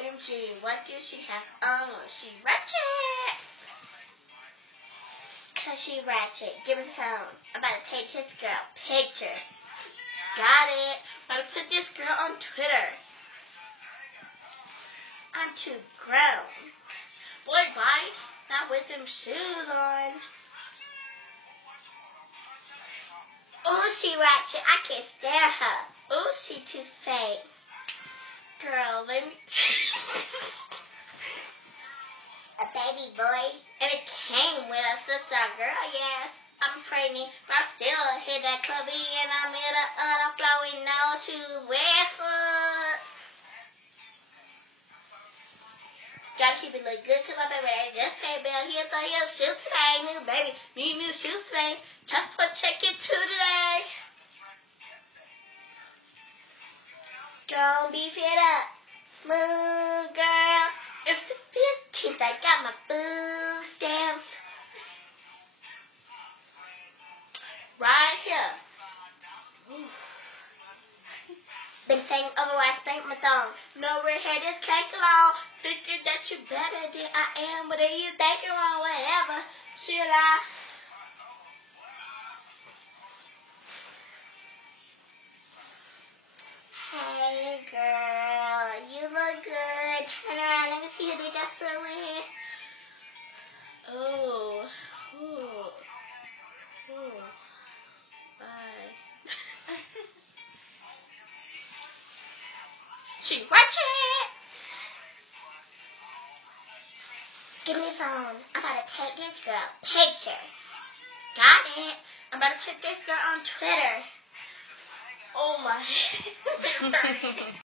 OMG, what does she have on? She ratchet. Cause she ratchet. Give me the phone. I'm about to take this girl picture. Got it. I'm about to put this girl on Twitter. I'm too grown. Boy, bye. Not with them shoes on. Oh, she ratchet. I can't stand her. Oh, she too fake. Girl, let me... A baby boy. And it came with a sister girl, yes. I'm pregnant, but I still hit that clubby and I'm in the other flowing no shoes barefoot. Gotta keep it look good to my baby. They just paid bill. Here's a heel shoe today. New baby. Need new shoes today. Just put check it to today. Don't be fed up. Move, girl. It's the 15th. I got my food stamps. Right here. Ooh. Been saying otherwise, spank my thumb. No red hair, this cake along. Thinking that you better than I am, but then you think you're wrong, whatever. Should I? Hey, girl, you look good. Turn around, let me see who they just put with. Oh, ooh, ooh. Bye. She ratchet. Give me the phone. I'm about to take this girl picture. Got it. I'm about to put this girl on Twitter. Oh my.